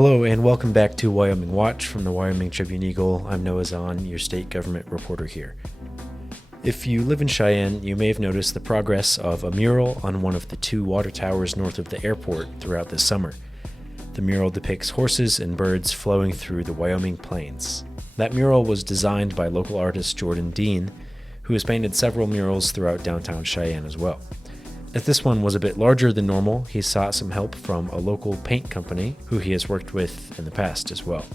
Hello and welcome back to Wyoming Watch from the Wyoming Tribune-Eagle. I'm Noah Zahn, your state government reporter here. If you live in Cheyenne, you may have noticed the progress of a mural on one of the two water towers north of the airport throughout this summer. The mural depicts horses and birds flowing through the Wyoming plains. That mural was designed by local artist Jordan Dean, who has painted several murals throughout downtown Cheyenne as well. As this one was a bit larger than normal, he sought some help from a local paint company who he has worked with in the past as well.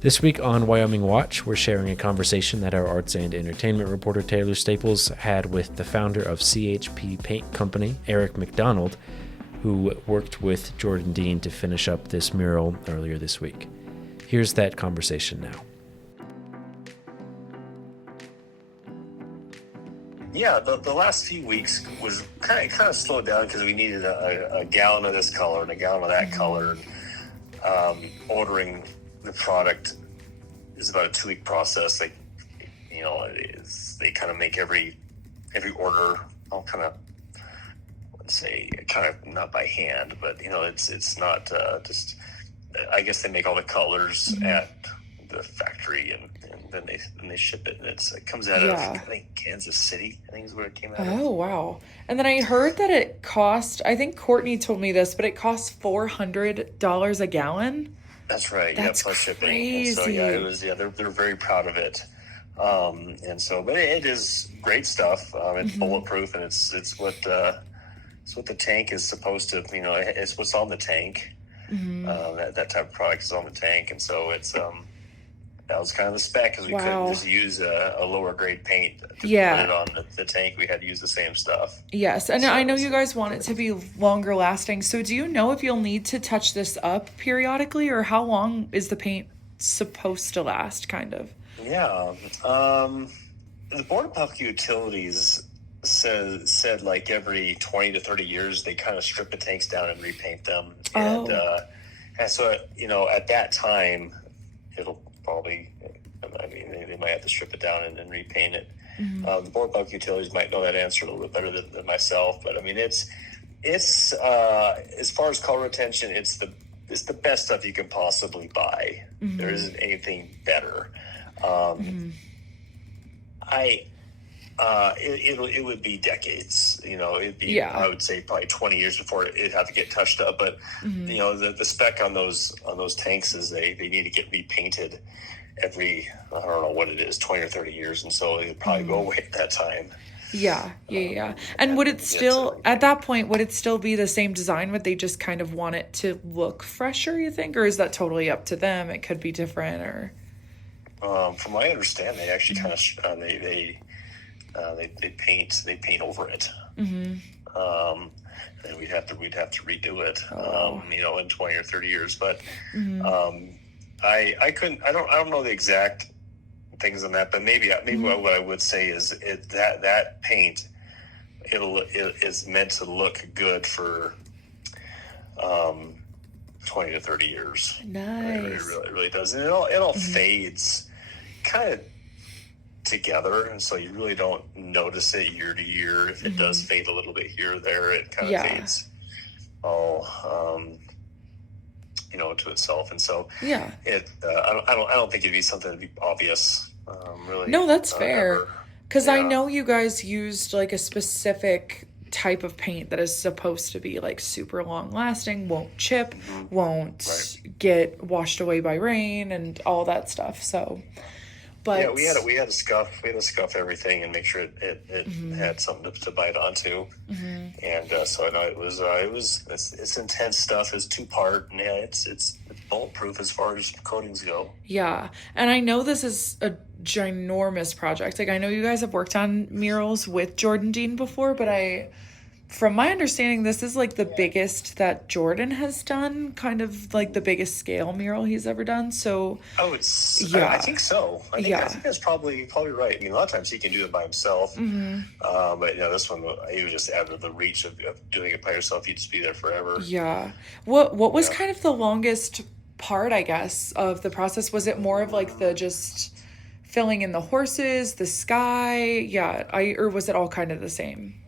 This week on Wyoming Watch, we're sharing a conversation that our arts and entertainment reporter Taylor Staples had with the founder of CHP Paint Company, Eric McDonald, who worked with Jordan Dean to finish up this mural earlier this week. Here's that conversation now. Yeah, the last few weeks was kind of slowed down because we needed a gallon of this color and a gallon of that color. Ordering the product is about a 2-week process. They kind of make every order. I'll kind of not by hand, but it's not just. I guess they make all the colors at the factory and then they ship it, and it comes out of I think Kansas City, I think is where it came out of. Oh wow. And then I heard that it cost, I think Courtney told me this, but it costs $400 a gallon. That's right. That's plus shipping. crazy. And so they're very proud of it. But it is great stuff. It's bulletproof, and it's what the tank is supposed to, it's what's on the tank. That type of product is on the tank, and so it's that was kind of the spec, because we couldn't just use a lower grade paint to put it on the tank. We had to use the same stuff. Yes, and I know you guys want it to be longer lasting. So do you know if you'll need to touch this up periodically, or how long is the paint supposed to last, kind of? Yeah. The Board of Public Utilities said like every 20 to 30 years they kind of strip the tanks down and repaint them. And so, at that time, it'll probably, they might have to strip it down and then repaint it. The Board of Public Utilities might know that answer a little bit better than myself, but it's as far as color retention, it's the best stuff you can possibly buy. There isn't anything better. It would be decades, it'd be, I would say probably 20 years before it'd have to get touched up. But, the spec on those tanks is they need to get repainted every, I don't know what it is, 20 or 30 years. And so it'd probably go away at that time. Yeah. And would it still, at that point, would it still be the same design? Would they just kind of want it to look fresher, you think? Or is that totally up to them? It could be different, or? From my understanding, they actually kind of, they paint over it. And we'd have to redo it, in 20 or 30 years. But I don't know the exact things on that, but maybe what I would say is that paint is meant to look good for 20 to 30 years. Nice. It really does, and it all fades kind of together, and so you really don't notice it year to year. If it does fade a little bit here or there, it kind of fades all to itself. And so it I don't think it'd be something that'd be obvious, really. No, that's fair, because I know you guys used like a specific type of paint that is supposed to be like super long lasting, won't chip, won't get washed away by rain and all that stuff. So but we had to scuff everything and make sure it had something to bite onto. And so I know it's intense stuff. It's 2-part, and it's bulletproof as far as coatings go. Yeah, and I know this is a ginormous project. Like, I know you guys have worked on murals with Jordan Dean before, but from my understanding, this is like the biggest that Jordan has done, kind of like the biggest scale mural he's ever done. So I think so. I think that's probably right. I mean, a lot of times he can do it by himself, but this one, he was just out of the reach of doing it by yourself. You'd just be there forever. Yeah. What was kind of the longest part, I guess, of the process? Was it more of like the just filling in the horses, the sky? Or was it all kind of the same?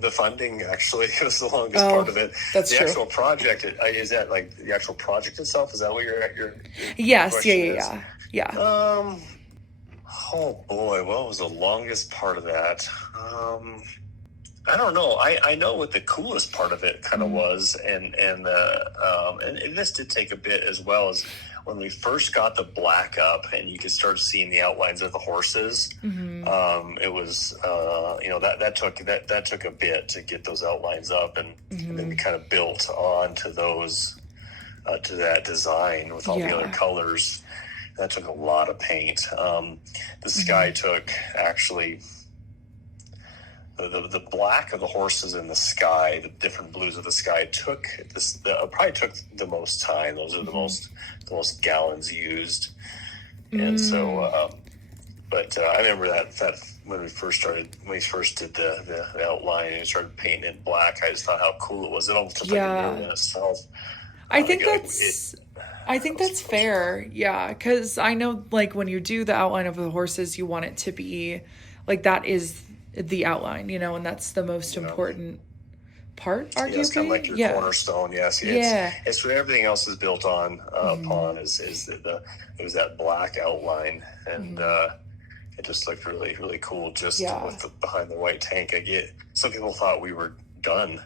The funding actually was the longest part of it. That's the true. Actual project is that like the actual project itself? Is that what your Yes, question is? yeah. Oh boy, what was the longest part of that? I don't know. I know what the coolest part of it kind of was, and this did take a bit as well as when we first got the black up, and you could start seeing the outlines of the horses. It was that took a bit to get those outlines up, and then we kind of built on to those to that design with all the other colors. That took a lot of paint. The sky took actually. The black of the horses in the sky, the different blues of the sky probably took the most time. Those are the most gallons used, and so. But I remember that when we first did the outline and started painting it black, I just thought how cool it was. It almost looked like a mural in itself. I think that's fair. Yeah, because I know like when you do the outline of the horses, you want it to be like that is the outline, and that's the most important part, arguably. Yeah, it's kind of like your cornerstone. Yes. It's what everything else is built on upon is it was that black outline, and it just looked really, really cool just with behind the white tank. Some people thought we were done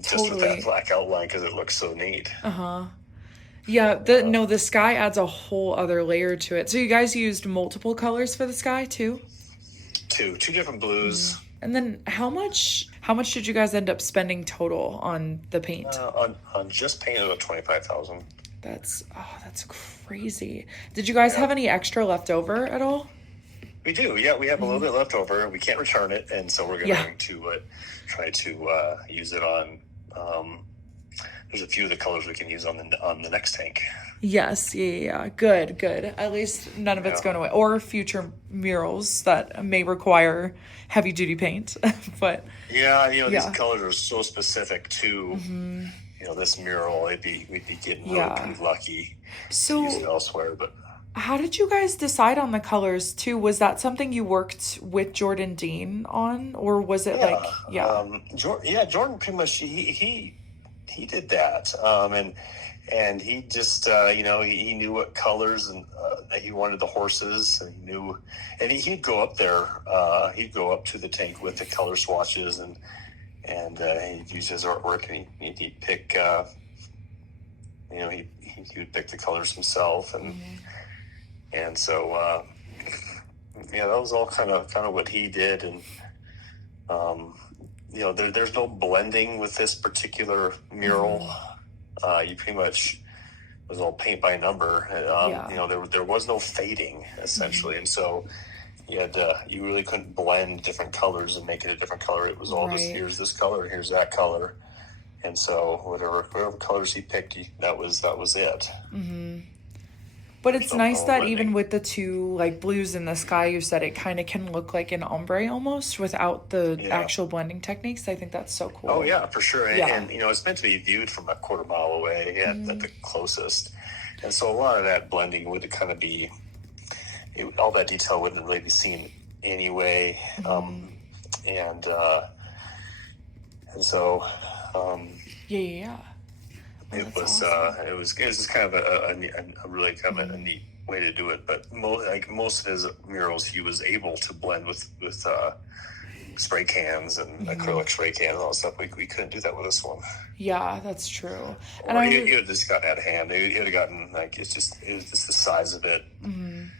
just with that black outline because it looks so neat. Yeah, the sky adds a whole other layer to it. So you guys used multiple colors for the sky too? Two different blues. And then how much did you guys end up spending total on the paint? On just paint, about $25,000. That's crazy. Did you guys have any extra left over at all? We do. Yeah, we have a little bit left over. We can't return it, and so we're going to try to use it on. There's a few of the colors we can use on the next tank. Yes, yeah. Good. At least none of it's going away. Or future murals that may require heavy duty paint. But these colors are so specific to this mural. We'd be getting pretty lucky to use it elsewhere. But how did you guys decide on the colors too? Was that something you worked with Jordan Dean on, or was it Jordan pretty much he did that, and he just he knew what colors and that he wanted the horses, and he knew, and he'd go up there, he'd go up to the tank with the color swatches, and he'd use his artwork, and he'd pick he would pick the colors himself, and so that was all kind of what he did, and there's no blending with this particular mural. You pretty much was all paint by number. There was no fading essentially, and so you really couldn't blend different colors and make it a different color. It was all just here's this color, here's that color, and so whatever colors he picked, that was it. But it's nice that even with the two like blues in the sky, you said it kind of can look like an ombre almost without the actual blending techniques. I think that's so cool. Oh yeah, for sure. And it's meant to be viewed from a quarter mile away at the closest. And so a lot of that blending would kind of be, all that detail wouldn't really be seen anyway. And so it was awesome. It was just kind of a really kind of a neat way to do it. But most of his murals, he was able to blend with spray cans and acrylic spray cans and all that stuff. We couldn't do that with this one. Yeah, that's true. And it just got out of hand. It had gotten it was just the size of it. And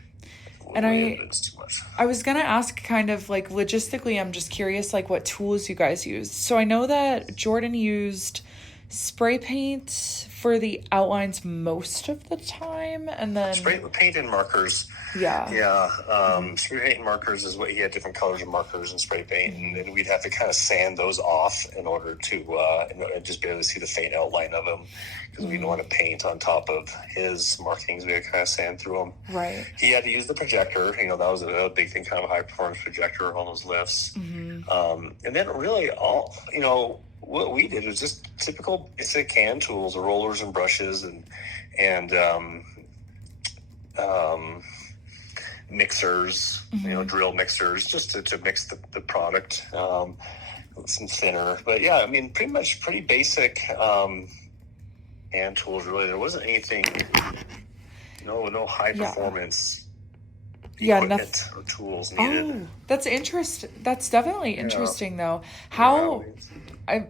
it's too much. I was gonna ask kind of like logistically, I'm just curious like what tools you guys used. So I know that Jordan used spray paint for the outlines most of the time, and then spray paint and markers. Spray paint and markers is what he had, different colors of markers and spray paint, and then we'd have to kind of sand those off in order to just be able to see the faint outline of them, because we didn't want to paint on top of his markings. We had to kind of sand through them. Right. He had to use the projector. That was a big thing, kind of a high performance projector on those lifts. And then really all what we did was just typical basic hand tools, rollers and brushes, and mixers, drill mixers, just to mix the product, some thinner. But yeah, I mean, pretty basic hand tools, really. There wasn't anything, no high performance equipment or tools needed. Oh, that's interesting. That's definitely interesting, though.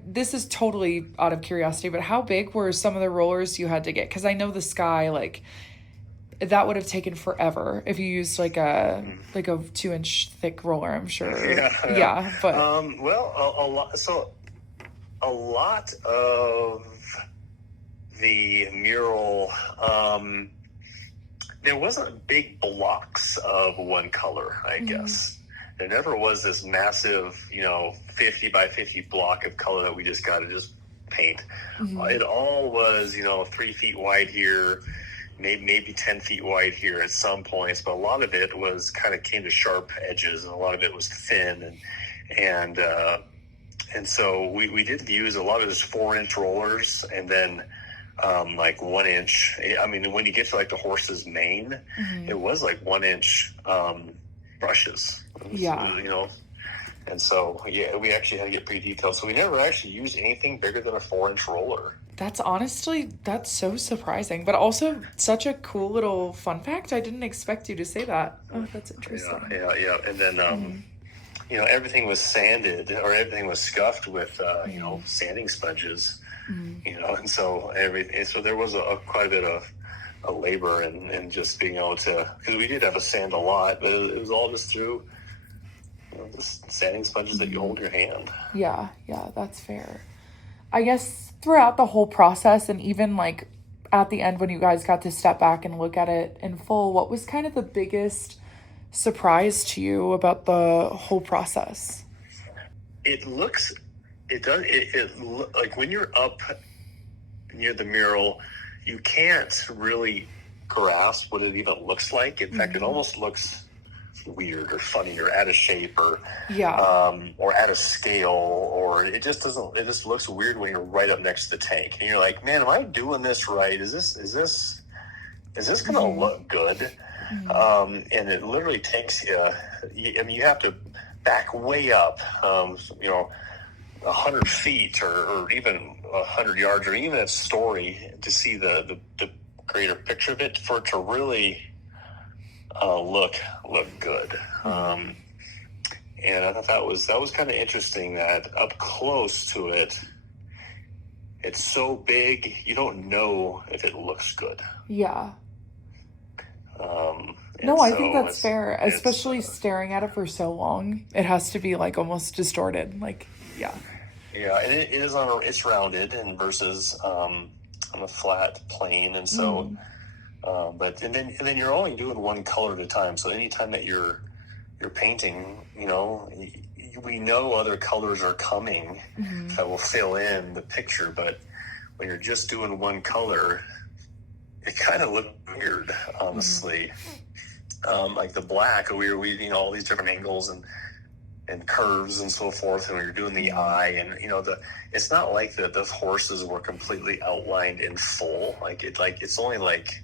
This is totally out of curiosity, but how big were some of the rollers you had to get? Because I know the Sky, like, that would have taken forever if you used like a 2-inch thick roller, I'm sure. Yeah, but a lot of the mural, there wasn't big blocks of one color, I guess. There never was this massive, 50 by 50 block of color that we just got to just paint. It all was, 3 feet wide here, maybe 10 feet wide here at some points, but a lot of it was kind of came to sharp edges, and a lot of it was thin, and so we did use a lot of those 4-inch rollers, and then like 1 inch. I mean, when you get to like the horse's mane, it was like 1-inch brushes. And so we actually had to get pretty detailed. So we never actually used anything bigger than a 4-inch roller. That's so surprising, but also such a cool little fun fact. I didn't expect you to say that. Oh, that's interesting. Yeah. And then, everything was sanded, or everything was scuffed with, sanding sponges, and so so there was quite a bit of labor and just being able to, because we did have to sand a lot, but it was all just through, just sanding sponges that you hold in your hand. Yeah, that's fair. I guess throughout the whole process, and even like at the end when you guys got to step back and look at it in full, what was kind of the biggest surprise to you about the whole process? It like when you're up near the mural, you can't really grasp what it even looks like. In fact, it almost looks weird or funny or out of shape or out of scale, or it just looks weird when you're right up next to the tank and you're like, man, am I doing this right? Is this gonna look good? And it literally takes you have to back way up 100 feet or even 100 yards or even a story to see the greater picture of it, for it to really look good. And I thought that was kind of interesting that up close to it, it's so big you don't know if it looks good. Yeah. I think that's fair, especially staring at it for so long. It has to be like almost distorted. Like, yeah, and it is it's rounded and versus on a flat plane, and so. But then you're only doing one color at a time. So anytime that you're painting, we know other colors are coming that will fill in the picture. But when you're just doing one color, it kind of looked weird, honestly. Like the black, we were using all these different angles and curves and so forth, and we were doing the eye, and it's not like the horses were completely outlined in full. It's only like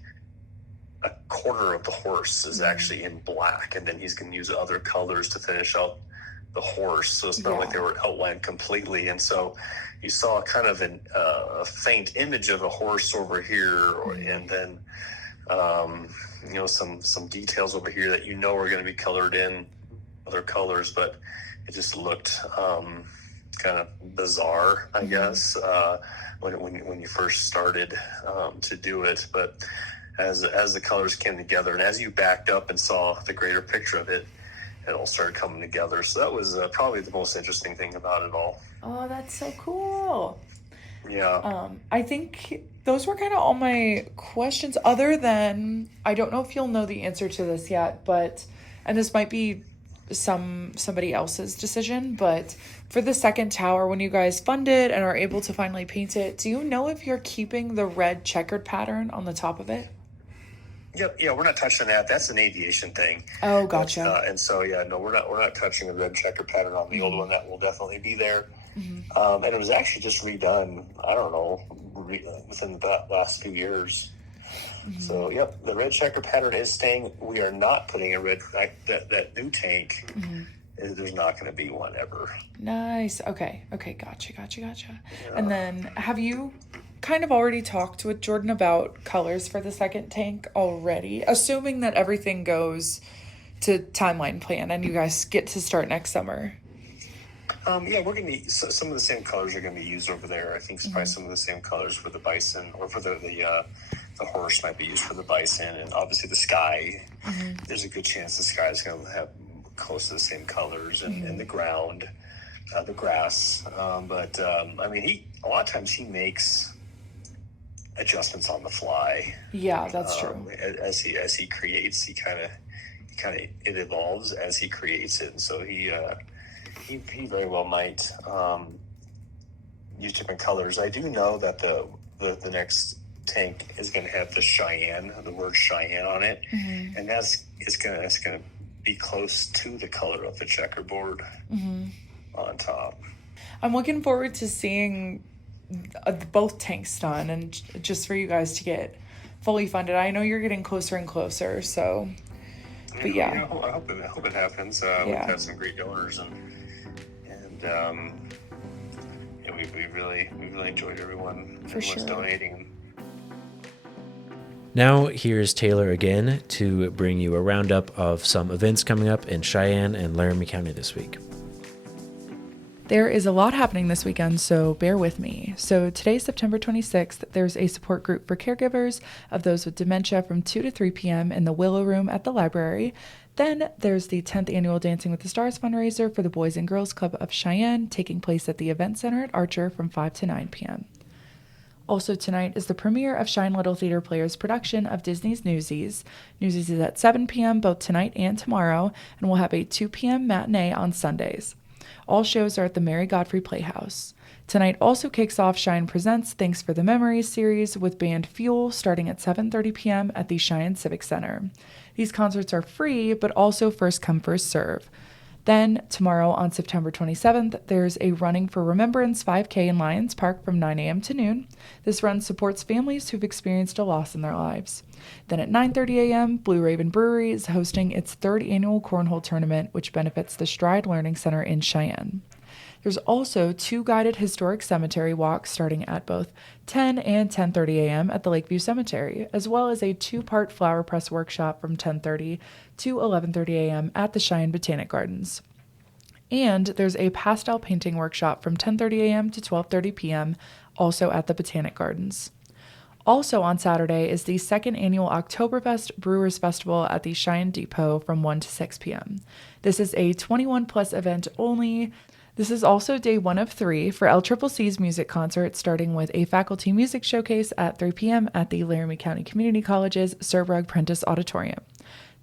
a quarter of the horse is actually in black, and then he's going to use other colors to finish out the horse. So it's not like they were outlined completely. And so you saw kind of a faint image of a horse over here, and then some details over here that are going to be colored in other colors, but it just looked kind of bizarre, I guess, when you first started to do it. But as the colors came together, and as you backed up and saw the greater picture of it, it all started coming together. So that was probably the most interesting thing about it all. Oh, that's so cool. Yeah. I think those were kind of all my questions, other than, I don't know if you'll know the answer to this yet, and this might be somebody else's decision, but for the second tower, when you guys fund it and are able to finally paint it, do you know if you're keeping the red checkered pattern on the top of it? Yep. Yeah, we're not touching that. That's an aviation thing. Oh, gotcha. And so, we're not touching the red checker pattern on the old one. That will definitely be there. And it was actually just redone, I don't know, within the last few years. So, yep, the red checker pattern is staying. We are not putting a red, that new tank, there's not going to be one ever. Nice. Okay. Gotcha. Yeah. And then have you kind of already talked with Jordan about colors for the second tank already? Assuming that everything goes to timeline plan and you guys get to start next summer. Yeah, we're going to some of the same colors are going to be used over there. I think probably some of the same colors for the bison, or for the horse might be used for the bison, and obviously the sky. There's a good chance the sky is going to have close to the same colors, and the ground, the grass. But I mean, a lot of times he makes adjustments on the fly. Yeah, that's true. As he creates, it evolves as he creates it, and so he very well might use different colors. I do know that the next tank is going to have the word Cheyenne on it, and that's going to be close to the color of the checkerboard on top. I'm looking forward to seeing both tanks done, and just for you guys to get fully funded. I know you're getting closer and closer, so. But yeah. I hope it happens. We've had some great donors, and we really enjoyed everyone's donating. Now here's Taylor again to bring you a roundup of some events coming up in Cheyenne and Laramie County this week. There is a lot happening this weekend, so bear with me. So today, September 26th, there's a support group for caregivers of those with dementia from 2 to 3 p.m. in the Willow Room at the library. Then there's the 10th annual Dancing with the Stars fundraiser for the Boys and Girls Club of Cheyenne, taking place at the Event Center at Archer from 5 to 9 p.m. Also tonight is the premiere of Shine Little Theater Players' production of Disney's Newsies. Newsies is at 7 p.m. both tonight and tomorrow, and we'll have a 2 p.m. matinee on Sundays. All shows are at the Mary Godfrey Playhouse. Tonight also kicks off Shine Presents Thanks for the Memories series with band Fuel starting at 7:30 p.m. at the Cheyenne Civic Center. These concerts are free, but also first come, first serve. Then, tomorrow on September 27th, there's a Running for Remembrance 5K in Lions Park from 9 a.m. to noon. This run supports families who've experienced a loss in their lives. Then at 9:30 a.m., Blue Raven Brewery is hosting its third annual Cornhole Tournament, which benefits the Stride Learning Center in Cheyenne. There's also 2 guided historic cemetery walks starting at both 10 and 10:30 a.m. at the Lakeview Cemetery, as well as a 2-part flower press workshop from 10:30 to 11:30 a.m. at the Cheyenne Botanic Gardens. And there's a pastel painting workshop from 10:30 a.m. to 12:30 p.m., also at the Botanic Gardens. Also on Saturday is the 2nd annual Oktoberfest Brewers Festival at the Cheyenne Depot from 1 to 6 p.m. This is a 21-plus event only. This is also day 1 of 3 for LCCC's music concert, starting with a faculty music showcase at 3 p.m. at the Laramie County Community College's Sir Bragg Prentice Auditorium.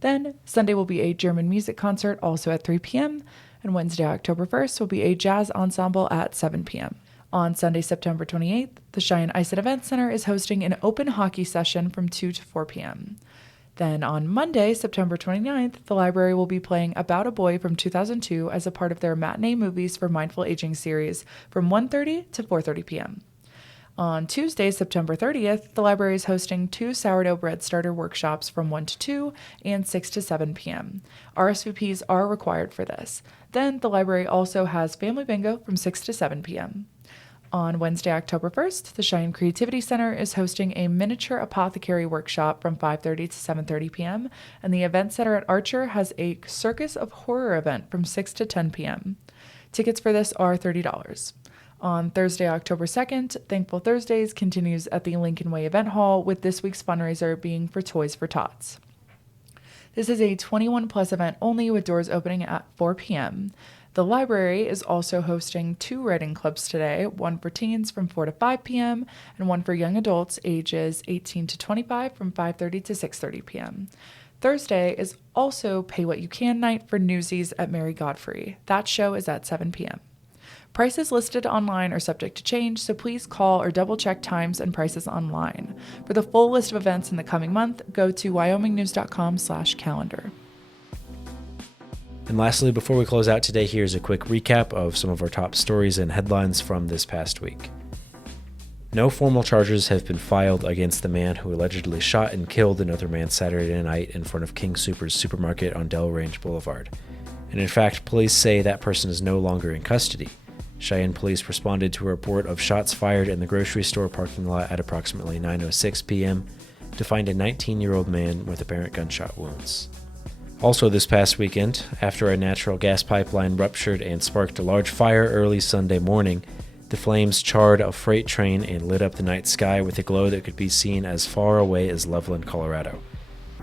Then, Sunday will be a German music concert, also at 3 p.m., and Wednesday, October 1st, will be a jazz ensemble at 7 p.m. On Sunday, September 28th, the Cheyenne Ice and Event Center is hosting an open hockey session from 2 to 4 p.m. Then on Monday, September 29th, the library will be playing About a Boy from 2002 as a part of their Matinee Movies for Mindful Aging series from 1:30 to 4:30 p.m. On Tuesday, September 30th, the library is hosting 2 sourdough bread starter workshops from 1 to 2 and 6 to 7 p.m. RSVPs are required for this. Then the library also has Family Bingo from 6 to 7 p.m. On Wednesday, October 1st, the Cheyenne Creativity Center is hosting a miniature apothecary workshop from 5:30 to 7:30 p.m., and the Event Center at Archer has a Circus of Horror event from 6 to 10 p.m. Tickets for this are $30. On Thursday, October 2nd, Thankful Thursdays continues at the Lincoln Way Event Hall, with this week's fundraiser being for Toys for Tots. This is a 21-plus event only, with doors opening at 4 p.m. The library is also hosting 2 writing clubs today, one for teens from 4 to 5 p.m. and one for young adults ages 18 to 25 from 5:30 to 6:30 p.m. Thursday is also Pay What You Can night for Newsies at Mary Godfrey. That show is at 7 p.m. Prices listed online are subject to change, so please call or double-check times and prices online. For the full list of events in the coming month, go to wyomingnews.com/calendar. And lastly, before we close out today, here's a quick recap of some of our top stories and headlines from this past week. No formal charges have been filed against the man who allegedly shot and killed another man Saturday night in front of King Soopers supermarket on Del Range Boulevard. And in fact, police say that person is no longer in custody. Cheyenne police responded to a report of shots fired in the grocery store parking lot at approximately 9:06 p.m. to find a 19-year-old man with apparent gunshot wounds. Also this past weekend, after a natural gas pipeline ruptured and sparked a large fire early Sunday morning, the flames charred a freight train and lit up the night sky with a glow that could be seen as far away as Loveland, Colorado.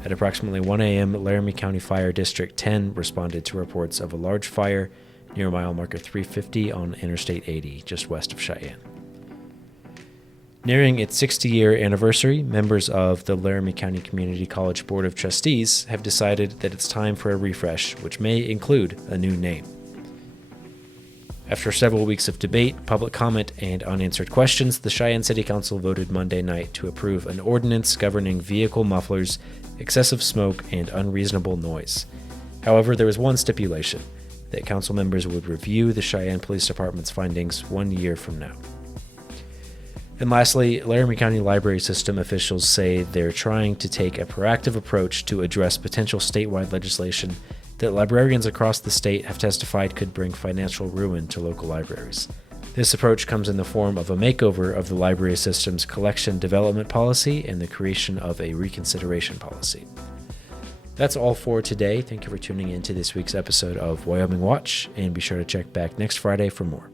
At approximately 1 a.m., Laramie County Fire District 10 responded to reports of a large fire near mile marker 350 on Interstate 80, just west of Cheyenne. Nearing its 60-year anniversary, members of the Laramie County Community College Board of Trustees have decided that it's time for a refresh, which may include a new name. After several weeks of debate, public comment, and unanswered questions, the Cheyenne City Council voted Monday night to approve an ordinance governing vehicle mufflers, excessive smoke, and unreasonable noise. However, there was one stipulation, that council members would review the Cheyenne Police Department's findings 1 year from now. And lastly, Laramie County Library System officials say they're trying to take a proactive approach to address potential statewide legislation that librarians across the state have testified could bring financial ruin to local libraries. This approach comes in the form of a makeover of the library system's collection development policy and the creation of a reconsideration policy. That's all for today. Thank you for tuning in to this week's episode of Wyoming Watch, and be sure to check back next Friday for more.